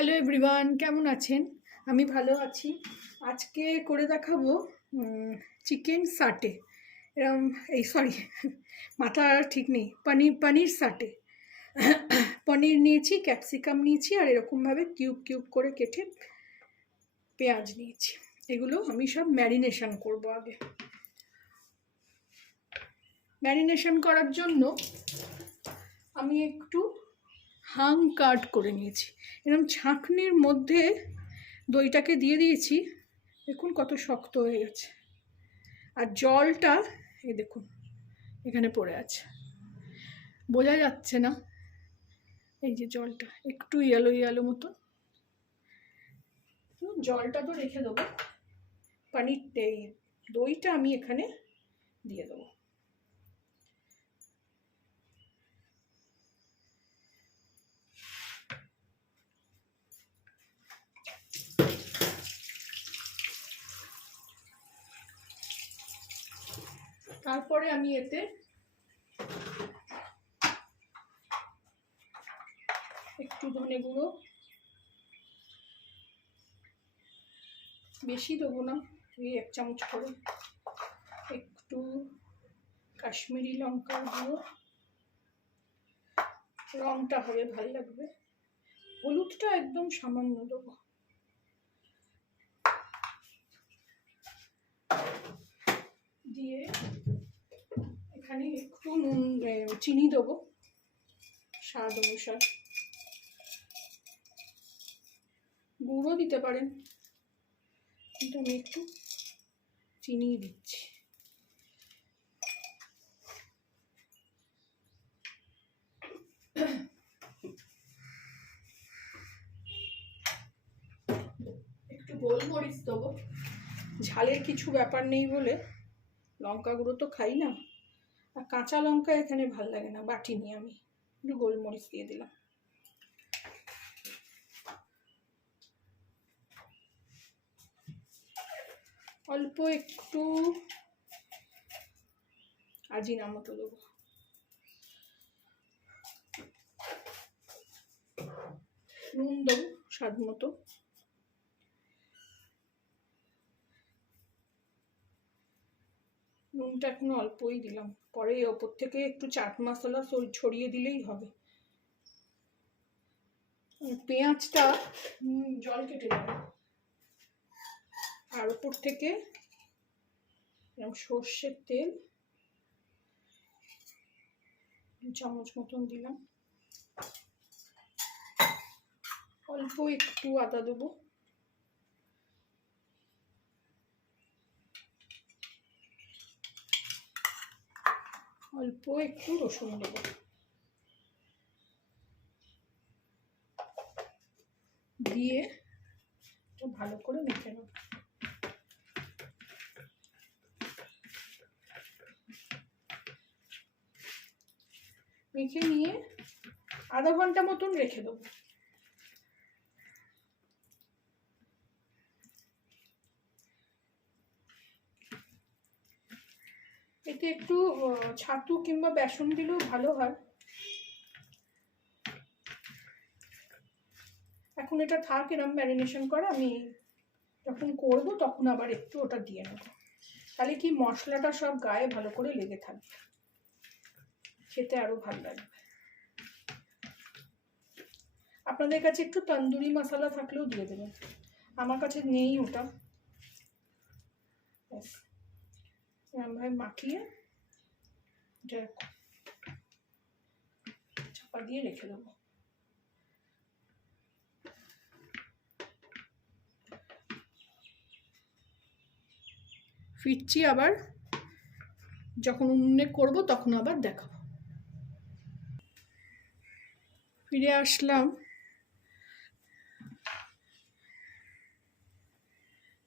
Hello everyone, কেমন আছেন? আমি ভালো আছি। আজকে করে দেখাবো চিকেন সাটে। এরম সরি, মাথা ঠিক নেই। পনির সাটে। পনির নিয়েছি, ক্যাপসিকাম নিয়েছি, আর এরকমভাবে কিউব কিউব করে কেটে পেঁয়াজ নিয়েছি। এগুলো আমি সব ম্যারিনেশন করব। আগে ম্যারিনেশন করার জন্য আমি একটু হাং কাট করে নিয়েছি। এরকম ছাঁকনির মধ্যে দইটাকে দিয়ে দিয়েছি। দেখুন কত শক্ত হয়ে গেছে। আর জলটা এই দেখুন এখানে পড়ে আছে, বোঝা যাচ্ছে না। এই যে জলটা একটু ইয়েলো ইয়েলো মতো, জলটা তো রেখে দেবো। এই দইটা আমি এখানে দিয়ে দেবো। তারপরে আমি এতে একটু ধনে গুঁড়ো, বেশি দেবো না, এই 1 চামচ করে, একটু কাশ্মীরি লঙ্কার গুঁড়ো, রংটা হবে ভালো লাগবে। হলুদটা একদম সামান্য দেবো। দিয়ে এখানে একটু নুন, চিনি দেবো স্বাদ অনুসার। গুঁড়ো দিতে পারেন, কিন্তু আমি একটু চিনি দিচ্ছি। একটু গোলমরিচ দেবো, ঝালের কিছু ব্যাপার নেই বলে। লঙ্কা গুঁড়ো তো খাই না, আর কাঁচা লঙ্কা এখানে ভাল লাগে না, বাটিনি আমি, একটু গোলমরিচ দিয়ে দিলাম। অল্প একটু আজিনামতো দেবো। নুন দেবো স্বাদ মতো। নুনটা এখন অল্পই দিলাম, পরে ওপর থেকে একটু চাট মশলা ছড়িয়ে দিলেই হবে। পেঁয়াজটা জল কেটে দেবো, আর ওপর থেকে এরকম সর্ষের তেল 2 চামচ মতন দিলাম। অল্প একটু আদা দেবো, অল্প একটু রসুন দেবো, দিয়ে ভালো করে মেখে নেব। মেখে নিয়ে আধা ঘন্টা মতন রেখে দেবো। এতে একটু ছাতু কিংবা বেসন দিলেও ভালো হয়। এখন এটা থাক এরম ম্যারিনেশন করা, আমি যখন করব তখন আবার একটু ওটা দিয়ে নেব, তাহলে কি মশলাটা সব গায়ে ভালো করে লেগে থাকবে, খেতে আরো ভালো লাগবে। আপনাদের কাছে একটু তন্দুরি মশলা থাকলেও দিয়ে দেবেন, আমার কাছে নেই ওটা। এরমভাবে মাখিয়ে চাপা দিয়ে রেখে দেবো। ফিরছি আবার, যখন উনুনে করব তখন আবার দেখাবো। ফিরে আসলাম।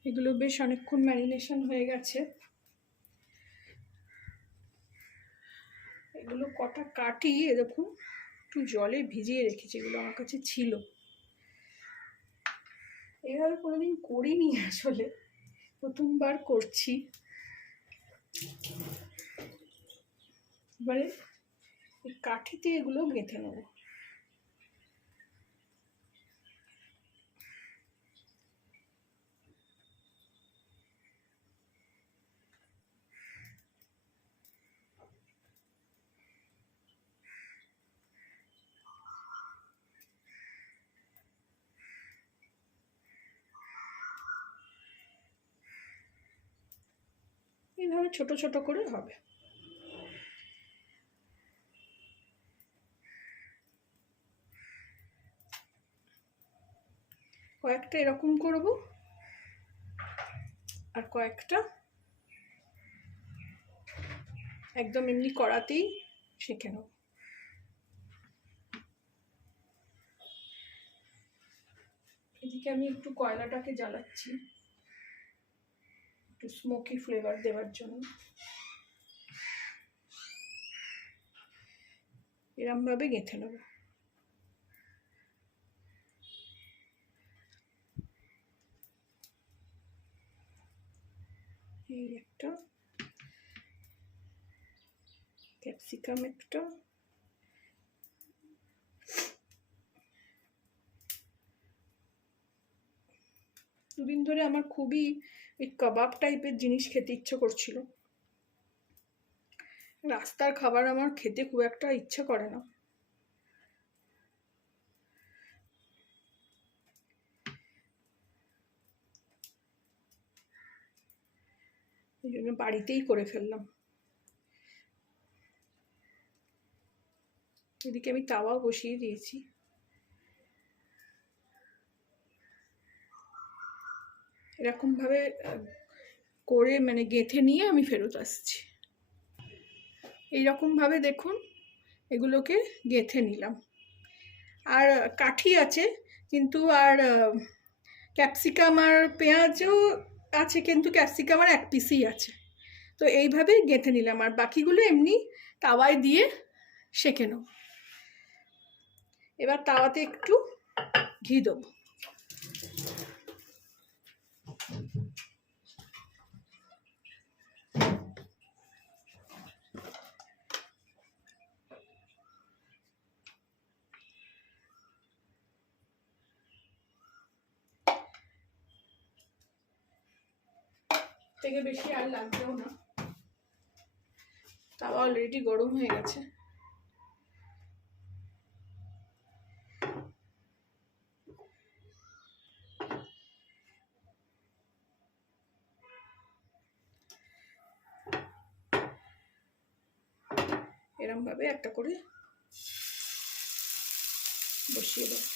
এগুলো বেশ অনেকক্ষণ ম্যারিনেশন হয়ে গেছে। এগুলো কটা কাটি এরকম একটু জলে ভিজিয়ে রেখেছি, এগুলো আমার কাছে ছিল, এভাবে কোনোদিন করিনি আসলে, প্রথমবার করছি। এবারে এই কাঠিতে এগুলো গেঁথে নেব। ছোট ছোট করে হবে। কয়েকটা এরকম করব আর কয়েকটা একদম এমনি কড়াতেই সেঁকে নেব। এদিকে আমি একটু কয়লাটাকে জ্বালাচ্ছি একটু স্মোকি ফ্লেভার দেওয়ার জন্য। এরম ভাবে গেঁথে নেব। এই একটা ক্যাপসিকাম, একটা দুদিন ধরে আমার খুবই ওই কাবাব টাইপের জিনিস খেতে ইচ্ছে করছিল। রাস্তার খাবার আমার খেতে খুব একটা ইচ্ছে করে না। এই জন্য বাড়িতেই করে ফেললাম। এদিকে আমি তাওয়াও বসিয়ে দিয়েছি। এরকম ভাবে করে মানে গেঁথে নিয়ে আমি ফেরত আসছি। এইরকম ভাবে দেখুন এগুলোকে গেঁথে নিলাম। আর কাঠি আছে কিন্তু, আর ক্যাপসিকাম আর পেঁয়াজও আছে কিন্তু ক্যাপসিকাম আর এক পিসই আছে। তো এইভাবে গেঁথে নিলাম আর বাকিগুলো এমনি তাওয়ায় দিয়ে সেঁকে নেব। এবার তাওয়াতে একটু ঘি দেবো। থেকে বেশি আর লাগবেও না, তাওয়া অলরেডি গরম হয়ে গেছে। এরম ভাবে একটা করে বসিয়ে দেবো।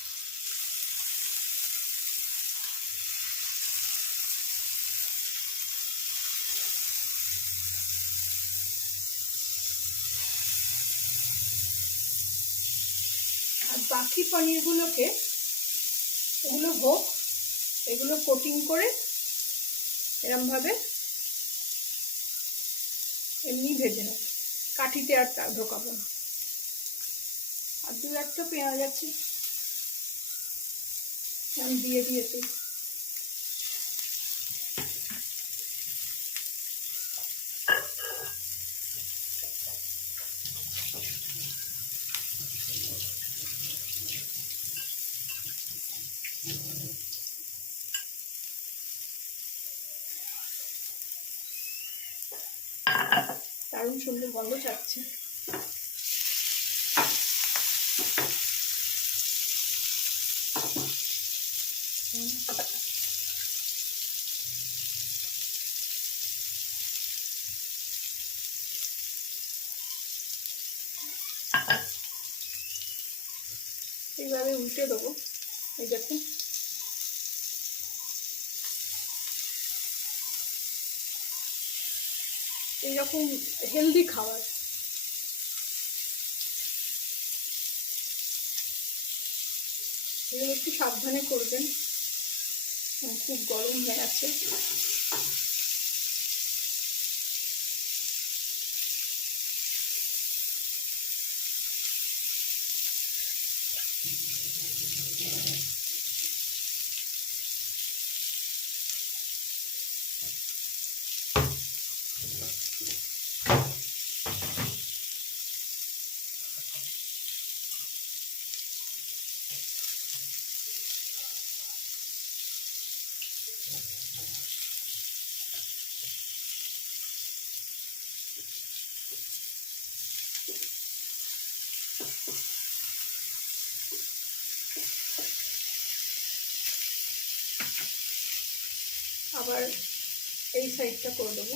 আর বাকি পনিরগুলোকে এগুলো হোক, এগুলো কোটিং করে এরমভাবে এমনি ভেজে নেব, কাঠিতে আর ঢোকাবো না। আর দু একটা পেঁয়াজ আছে আমি দিয়ে দিয়েছি। দারুণ সুন্দর গন্ধ ছাড়ছে। এইভাবে উল্টে দেবো। এই দেখুন এইরকম হেলদি খাবার। এগুলো একটু সাবধানে করবেন, খুব গরম হয়ে আছে। আবার এই সাইডটা করে দেবো।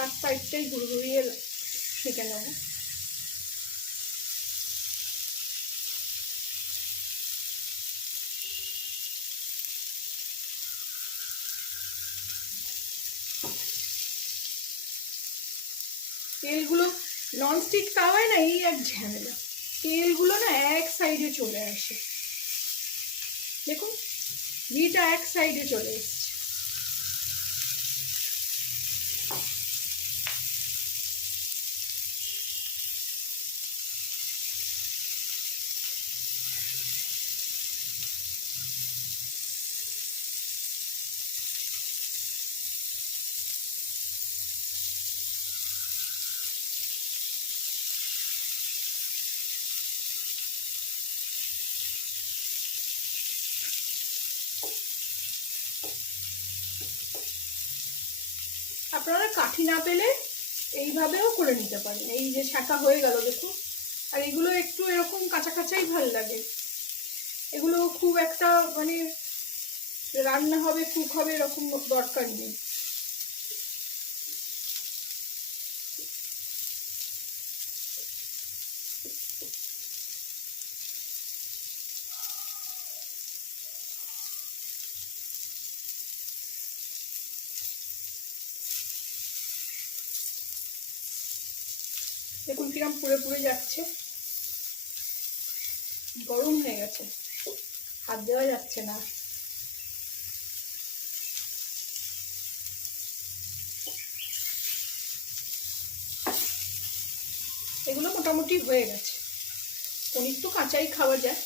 চার সাইডটাই ঘুরিয়ে সেঁকে নেব। তেলগুলো ননস্টিক তাওয়ায় না এই এক ঝামেলা, তেলগুলো না এক সাইডে চলে আসে। দেখুন ঘিটা এক সাইডে চলে এসছে। আপনারা কাঠি না পেলে এইভাবেও করে নিতে পারেন। এই যে ছাঁকা হয়ে গেল দেখুন। আর এগুলো একটু এরকম কাঁচা কাঁচাই ভাল লাগে, এগুলো খুব একটা মানে রান্না হবে কুক হবে এরকম দরকার নেই। দেখুন কিরম পুড়ে পুড়ে যাচ্ছে, গরম হয়ে গেছে, হাত দেওয়া যাচ্ছে না। এগুলো মোটামুটি হয়ে গেছে। পনির তো কাঁচাই খাওয়া যায়,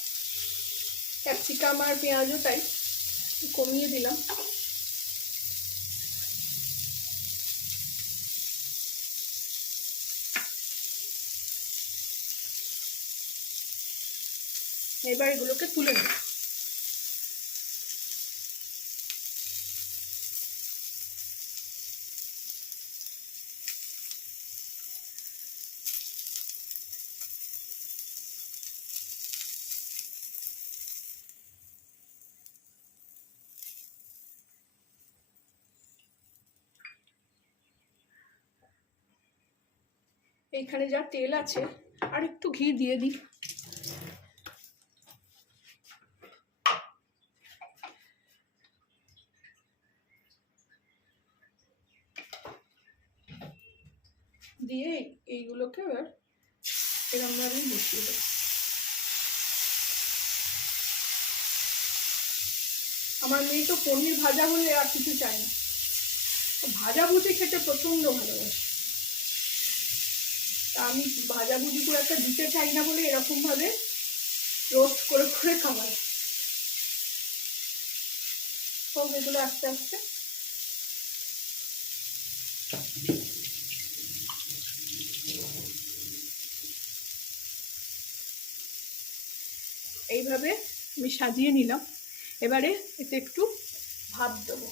ক্যাপসিকাম আর পেঁয়াজও তাই কমিয়ে দিলাম। এবার এগুলোকে তুলে নেব। এইখানে যা তেল আছে আর একটু ঘি দিয়ে দিই। দিয়ে এইগুলোকে এবার এরকমভাবে বসিয়ে দেবো। আমার মেয়ে তো পনির ভাজা হলে আর কিছু চাই না, ভাজাভুজি খেতে প্রচন্ড ভালোবাসে। তা আমি ভাজাভুজি করে একটা দিতে চাই না বলে এরকম ভাবে রোস্ট করে করে খাবার। সব এগুলো আস্তে আস্তে এইভাবে আমি সাজিয়ে নিলাম। এবারে এতে একটু ভাপ দেবো।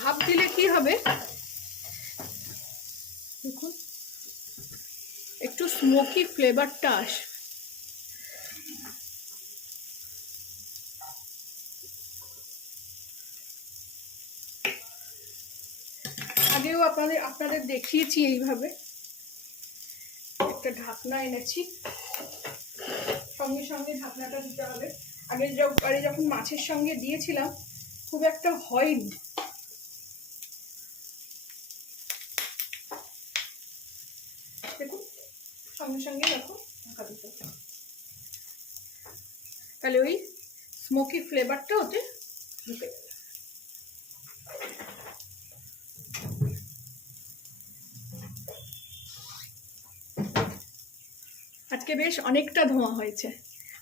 ভাপ দিলে কি হবে দেখুন, একটু স্মোকি ফ্লেভারটা আসে। আগেও আপনাদের দেখিয়েছি এইভাবে। একটা ঢাকনা এনেছি, সঙ্গে সঙ্গে ঢাকনাটা দিতে হবে। আগে যখন মাছের সঙ্গে দিয়েছিলাম খুব একটা হয়নি। দেখুন সঙ্গে সঙ্গে দেখো ঢাকা দিতে হবে, তাহলে ওই স্মোকি ফ্লেভারটা ওতে ঢুকে যাবে। আজকে বেশ অনেকটা ধোঁয়া হয়েছে,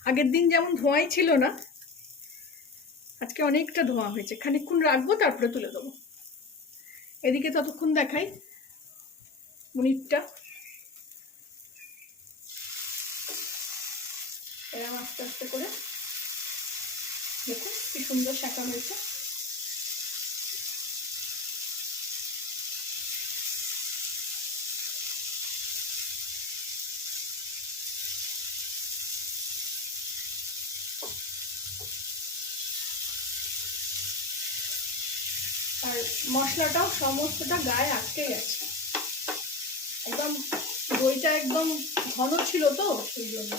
আগের দিন যেমন ধোঁয়াই ছিল না, আজকে অনেকটা ধোঁয়া হয়েছে। খানিকক্ষণ রাখবো তারপরে তুলে দেবো। এদিকে ততক্ষণ দেখাই পনিরটা। এরকম আস্তে আস্তে করে দেখুন কি সুন্দর শাঁকা হয়েছে। আর মশলাটাও সমস্তটা গায়ে আটকে গেছে। একদম দইটা একদম ঘন ছিল তো সেই জন্য।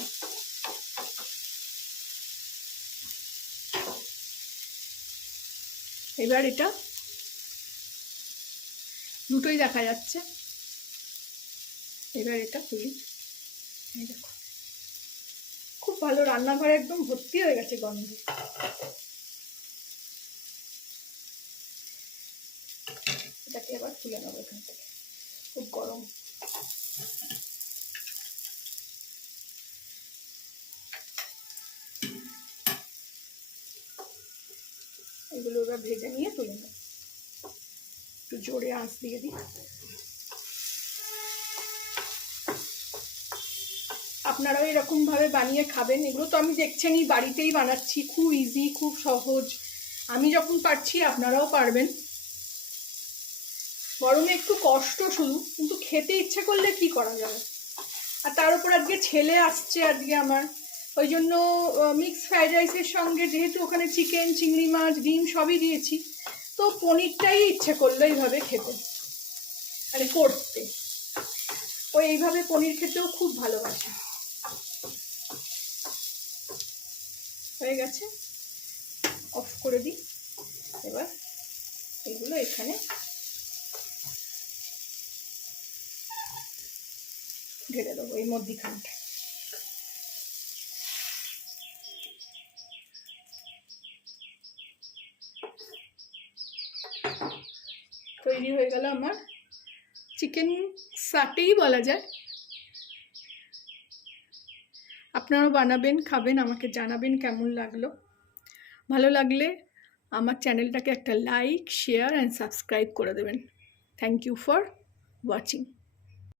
এবার এটা দুটোই দেখা যাচ্ছে, এবার এটা তুলি। এই দেখো খুব ভালো, রান্নাঘরে একদম ভর্তি হয়ে গেছে গন্ধে। এটাকে এবার তুলে নেবো এখান থেকে, খুব গরম। এগুলো এবার ভেজে নিয়ে তুলে নেব। একটু জোরে আঁচ দিয়ে দিই। আপনারাও এরকমভাবে বানিয়ে খাবেন। এগুলো তো আমি দেখছেনই বাড়িতেই বানাচ্ছি, খুব ইজি, খুব সহজ। আমি যখন পারছি আপনারাও পারবেন। গরমে একটু কষ্ট শুধু, কিন্তু খেতে ইচ্ছে করলে কি করা যাবে। আর তার উপর আজকে ছেলে আসছে আজকে আমার, ওই জন্য মিক্স ফ্রাইড রাইসের সঙ্গে যেহেতু ওখানে চিকেন, চিংড়ি মাছ, ডিম সবই দিয়েছি, তো পনিরটাই ইচ্ছে করলো এইভাবে খেতে, মানে করতে। ও এইভাবে পনির খেতেও খুব ভালোবাসে। হয়ে গেছে, অফ করে দিই। এবার এগুলো এখানে ঢেলে দেবো এই মধ্যিখানটা। তৈরি হয়ে গেল আমার চিকেন সাটেই বলা যায়। আপনারাও বানাবেন, খাবেন, আমাকে জানাবেন কেমন লাগলো। ভালো লাগলে আমার চ্যানেলটাকে একটা লাইক, শেয়ার অ্যান্ড সাবস্ক্রাইব করে দেবেন। Thank you for watching.